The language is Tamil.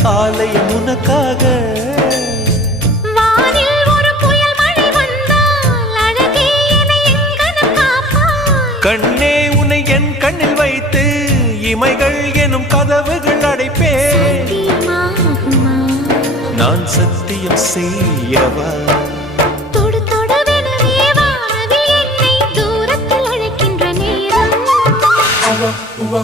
ஆலயம் உனக்காக. வானில் ஒரு புயல் மழை வந்தால் அழகே என்னை எங்கனம் காப்பாய். கண்ணே உன்னை என் கண்ணில் வைத்து இமைகள் எனும் கதவுகள் அடைப்பேன். சத்தியமாகுமா? நான் சத்தியம் செய்யவா? தொடு தொடுவெனவே வானவில் என்னை தூரத்தில் அழைக்கின்ற நேரம். உவா